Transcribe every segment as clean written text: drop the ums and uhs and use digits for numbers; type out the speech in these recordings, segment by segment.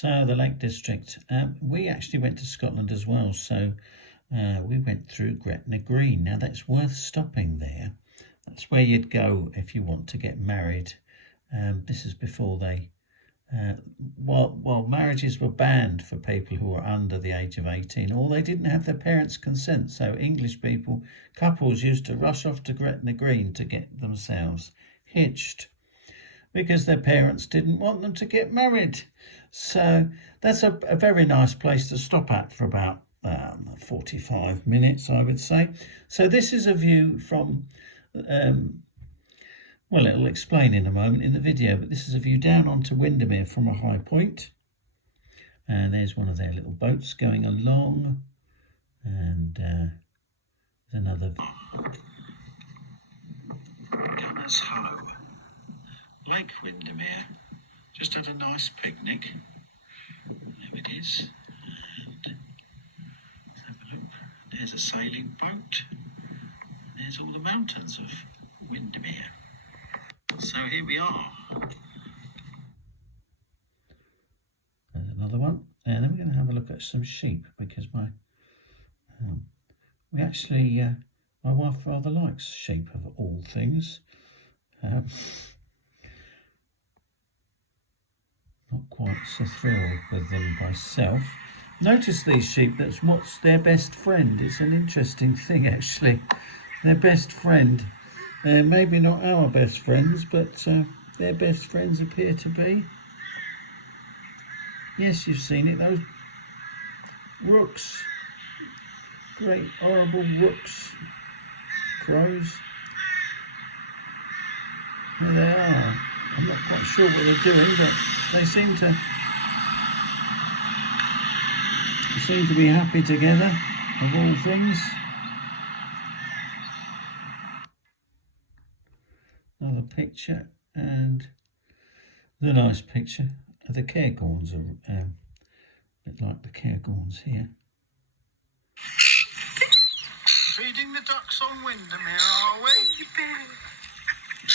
So the Lake District, we actually went to Scotland as well, so we went through Gretna Green. Now that's worth stopping there. That's where you'd go if you want to get married. This is before they, while marriages were banned for people who were under the age of 18, or they didn't have their parents' consent. So English couples used to rush off to Gretna Green to get themselves hitched, because their parents didn't want them to get married. So that's a very nice place to stop at for about 45 minutes, I would say. So this is a view from, well, it'll explain in a moment in the video, but this is a view down onto Windermere from a high point. And there's one of their little boats going along. And there's another. Gunners Hoe. Lake Windermere, just had a nice picnic. There it is. And have a look. There's a sailing boat. There's all the mountains of Windermere. So here we are. There's another one, and then we're going to have a look at some sheep, because my wife rather likes sheep of all things. Not quite so thrilled with them myself. Notice these sheep, that's what's their best friend. It's an interesting thing, actually. Their best friend. Maybe not our best friends, but their best friends appear to be. Yes, you've seen it, those rooks. Great, horrible rooks. Crows. There they are. I'm not quite sure what they're doing, but they seem to be happy together, of all things. Another picture, and the nice picture of the Cairngorms are a bit like the Cairngorms here. Feeding the ducks on Windermere, are we?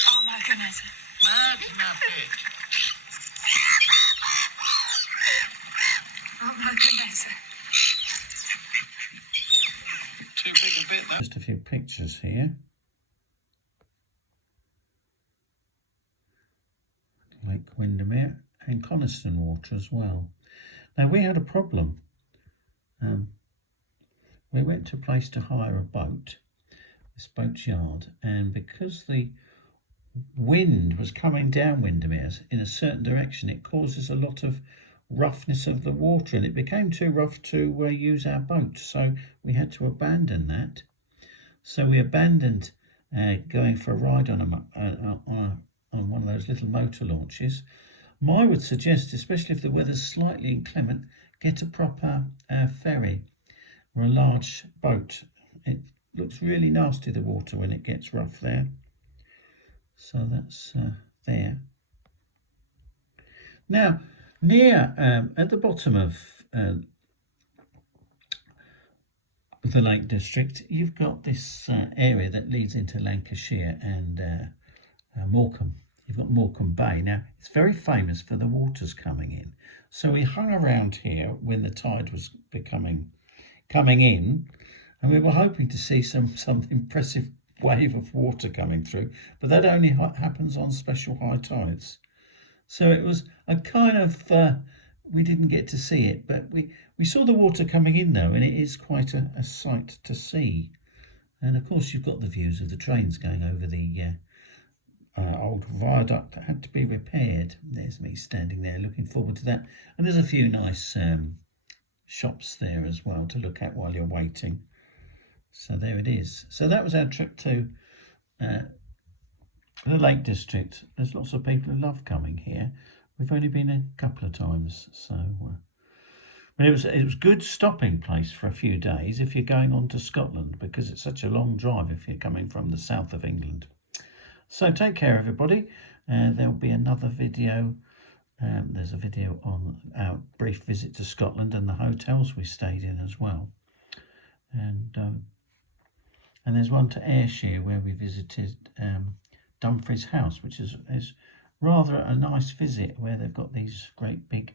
Oh my goodness. Mad nappy. Oh my goodness. Too big a bit though. Just a few pictures here. Lake Windermere and Coniston Water as well. Now we had a problem. We went to a place to hire a boat, this boat's yard, and because the wind was coming down Windermere in a certain direction, it causes a lot of roughness of the water, and it became too rough to use our boat, so we had to abandon that. So we abandoned going for a ride on one of those little motor launches. I would suggest, especially if the weather's slightly inclement, get a proper ferry or a large boat. It looks really nasty, the water, when it gets rough there. So that's there. Now, near at the bottom of the Lake District, you've got this area that leads into Lancashire and Morecambe. You've got Morecambe Bay. Now, it's very famous for the waters coming in. So we hung around here when the tide was coming in, and we were hoping to see some impressive wave of water coming through, but that only happens on special high tides. So it was a kind of, we didn't get to see it, but we saw the water coming in though, and it is quite a sight to see. And of course you've got the views of the trains going over the old viaduct that had to be repaired. There's me standing there looking forward to that. And there's a few nice shops there as well to look at while you're waiting. So there it is. So that was our trip to the Lake District. There's lots of people who love coming here. We've only been a couple of times, so but it was good stopping place for a few days if you're going on to Scotland, because it's such a long drive if you're coming from the south of England. So take care, everybody. There'll be another video. There's a video on our brief visit to Scotland and the hotels we stayed in as well. And there's one to Ayrshire where we visited Dumfries House, which is rather a nice visit, where they've got these great big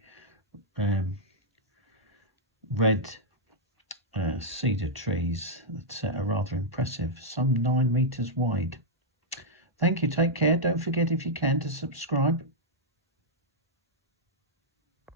red cedar trees that are rather impressive, some 9 meters wide. Thank you, take care. Don't forget, if you can, to subscribe.